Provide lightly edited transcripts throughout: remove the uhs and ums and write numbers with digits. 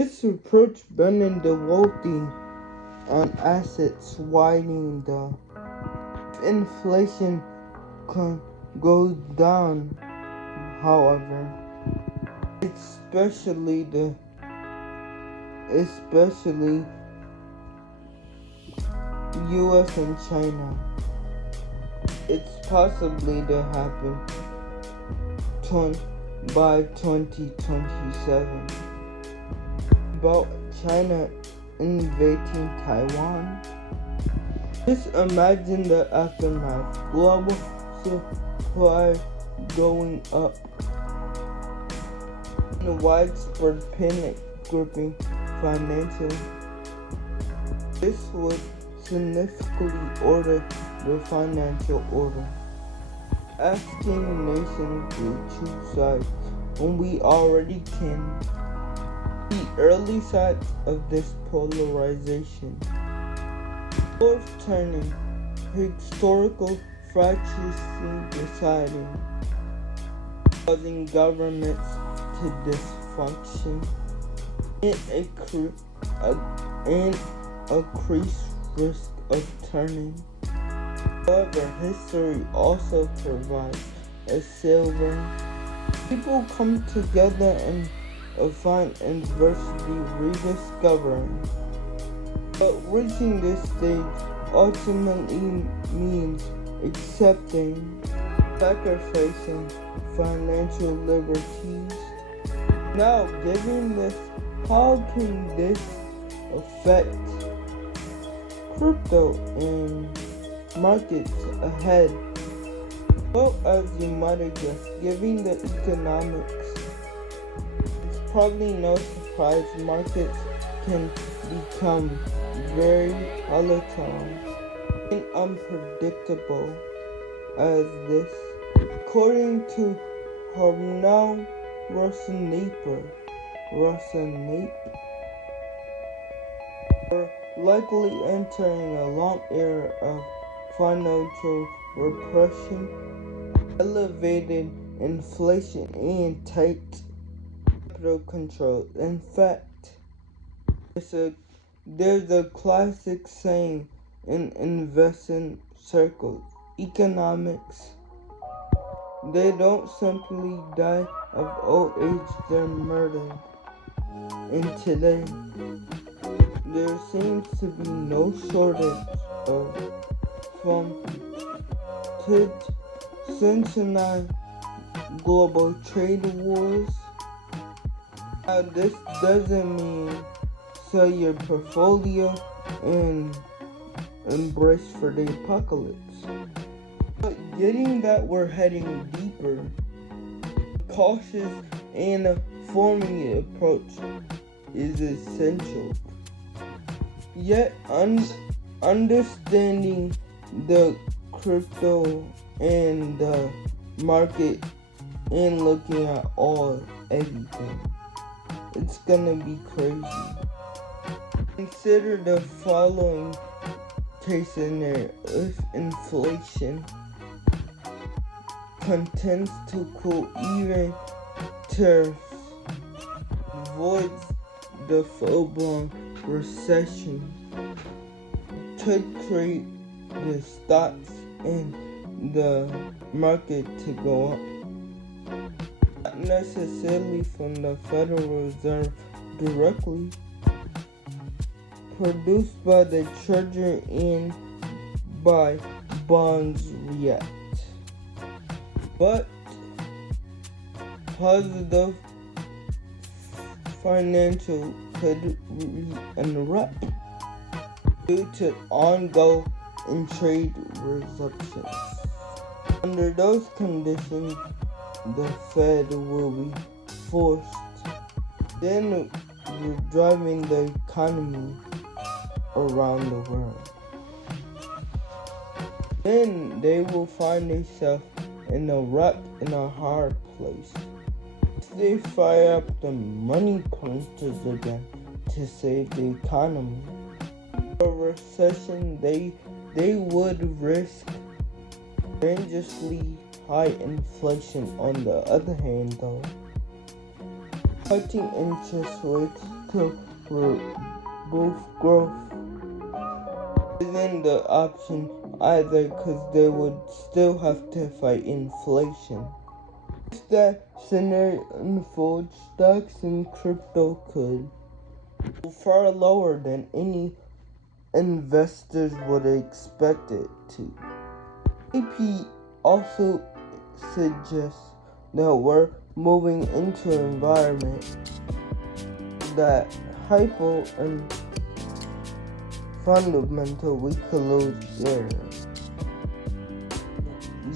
This approach burning the wealthy on assets, widening the inflation goes down. However, especially U.S. and China, it's possibly to happen by 2027. About China invading Taiwan. Just imagine the aftermath. Global supply going up. And widespread panic gripping financial. This would significantly alter the financial order, asking nations to choose sides when we already can. The early signs of this polarization. Fourth turning, historical fractures deciding, causing governments to dysfunction and increased risk of turning. However, history also provides a silver. People come together and find adversity rediscovering. But reaching this stage ultimately means accepting, sacrificing financial liberties. Now, given this, how can this affect crypto and markets ahead? Well, as you might have guessed, given the economics, it's probably no surprise markets can become very volatile and unpredictable as this. According to Harnell Rosenape, we're likely entering a long era of financial repression, elevated inflation, and tight capital control. In fact, there's a classic saying in investment circles: economics, they don't simply die of old age, they're murdered. And today, there seems to be no shortage of from Cincinnati global trade wars. Now, this doesn't mean sell your portfolio and embrace for the apocalypse. But getting that we're heading deeper, cautious and forming approach is essential. Yet understanding the crypto and the market and looking at everything, it's gonna be crazy. Consider the following case scenario. If inflation continues to cool, even tariffs avoids the full-blown recession, could create the stocks and the market to go up. Not necessarily from the Federal Reserve directly, produced by the Treasury and by bonds react. But positive financial could interrupt due to ongoing trade resumptions. Under those conditions, the Fed will be forced, then driving the economy around the world. Then they will find themselves in a rock in a hard place. If they fire up the money pumpers again to save the economy, a recession they would risk dangerously high inflation. On the other hand, though, cutting interest rates crypto for both growth isn't the option either, because they would still have to fight inflation. If that scenario unfolds, stocks and crypto could go far lower than any investors would expect it to. AP also suggests that we're moving into an environment that hypo and fundamental we could lose there.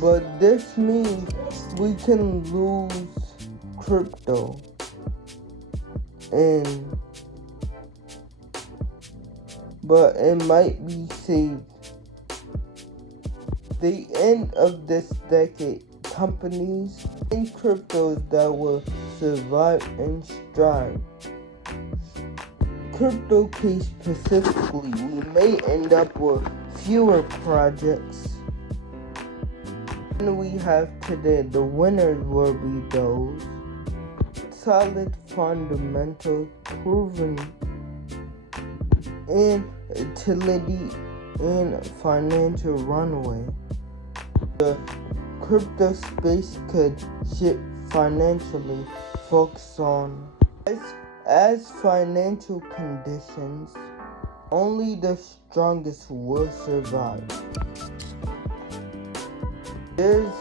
But this means we can lose crypto but it might be saved. The end of this decade, companies and cryptos that will survive and strive. Crypto case specifically, we may end up with fewer projects than we have today. The winners will be those solid fundamentals, proven in utility and financial runway. The crypto space could shift financially, focus on as financial conditions, only the strongest will survive. There's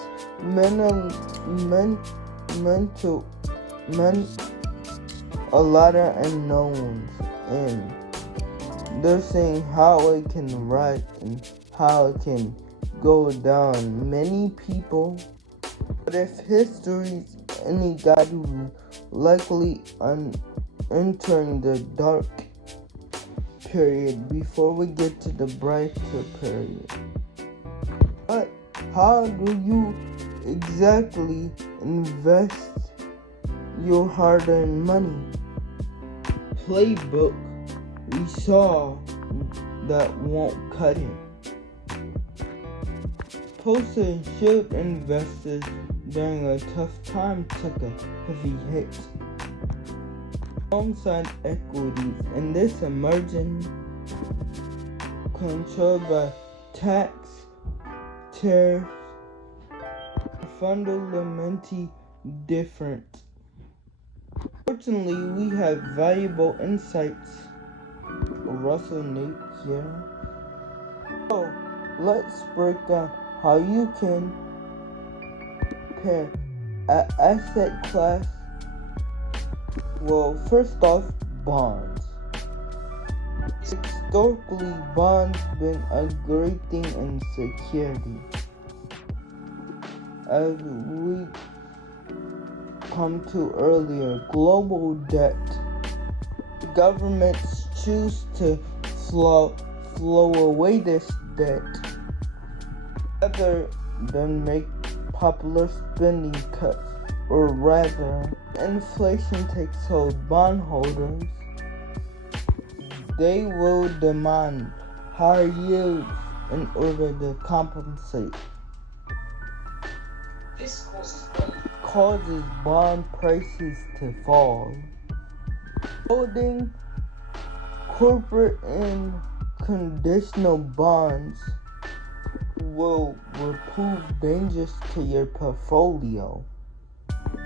a lot of unknowns, and they're saying how it can rise and how it can go down. Many people, but if history's any guide, who likely entering the dark period before we get to the brighter period. But how do you exactly invest your hard-earned money? Playbook we saw that won't cut it. Poster and shield investors during a tough time took a heavy hit. Alongside equities in this emerging, controlled by tax, tariffs, fundamentally different. Fortunately, we have valuable insights. Russell Nate here. So, let's break down how you can compare an asset class. Well, first off, bonds. Historically, bonds been a great thing in security. As we come to earlier, global debt. Governments choose to flow away this debt rather than make popular spending cuts, or rather, inflation takes hold. Bondholders, they will demand higher yields in order to compensate. This causes bond prices to fall. Holding corporate and conditional bonds will prove dangerous to your portfolio.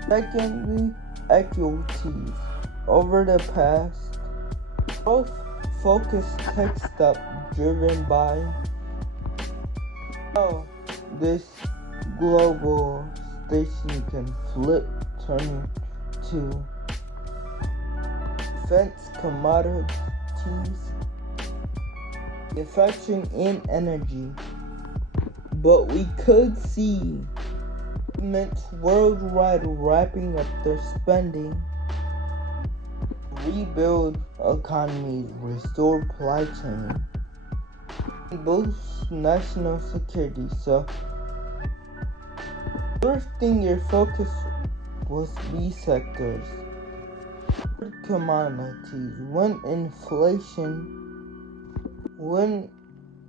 Secondly, equities. Over the past, both focused tech stock driven by how this global station can flip, turning to defense commodities, manufacturing, and energy. But we could see governments worldwide wrapping up their spending, rebuild economies, restore supply chain, and boost national security. So, first thing your focus was B sectors. Commodities. When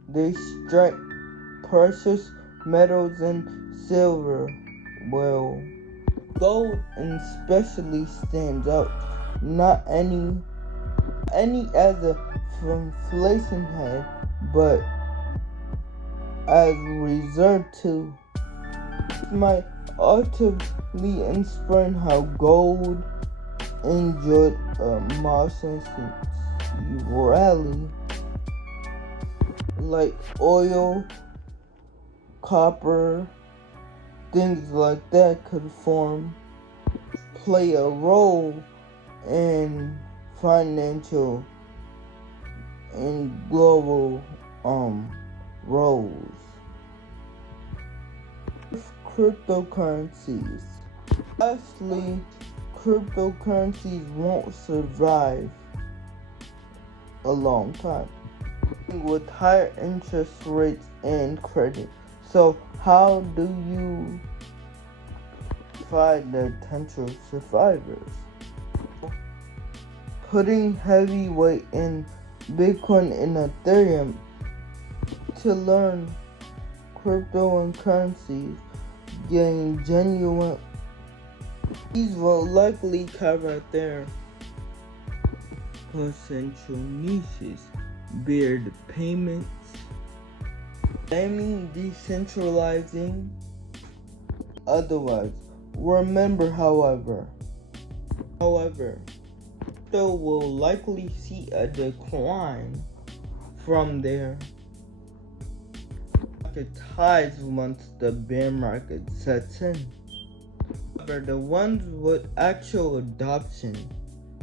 they strike precious metals and silver, well, gold especially stands out. Not any any as a inflation head, but as reserved to. This might ultimately inspire how gold enjoyed a modern rally, like oil, copper, things like that could play a role in financial and global roles. Cryptocurrencies. Lastly, cryptocurrencies won't survive a long time with higher interest rates and credit. So how do you find the potential survivors? Putting heavy weight in Bitcoin and Ethereum to learn crypto and currencies, gain genuine. These will likely cover their potential niches, beard payments, gaming, decentralizing, otherwise. Remember, however, crypto will likely see a decline from their highs once the bear market sets in. However, the ones with actual adoption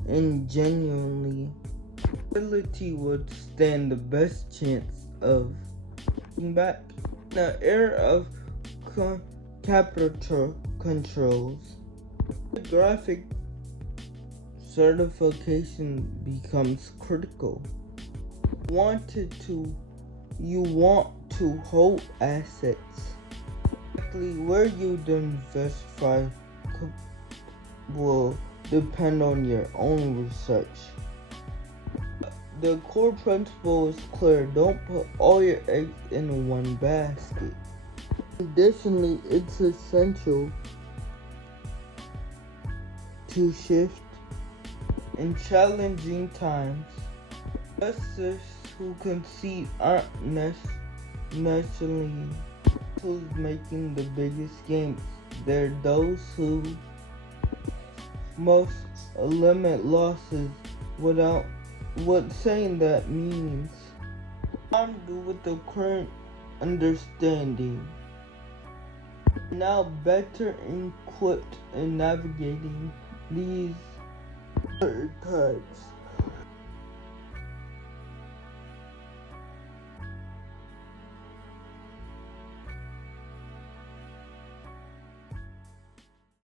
and genuinely ability would stand the best chance of getting back. In the era of capital controls, graphic certification becomes critical. You want to hold assets. Exactly where you diversify will depend on your own research. The core principle is clear. Don't put all your eggs in one basket. Additionally, it's essential to shift in challenging times. Investors who concede aren't necessarily who's making the biggest gains. They're those who most limit losses without what saying that means. Armed with the current understanding, now better equipped in navigating these times.